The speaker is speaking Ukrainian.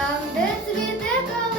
там, де цвіте калина.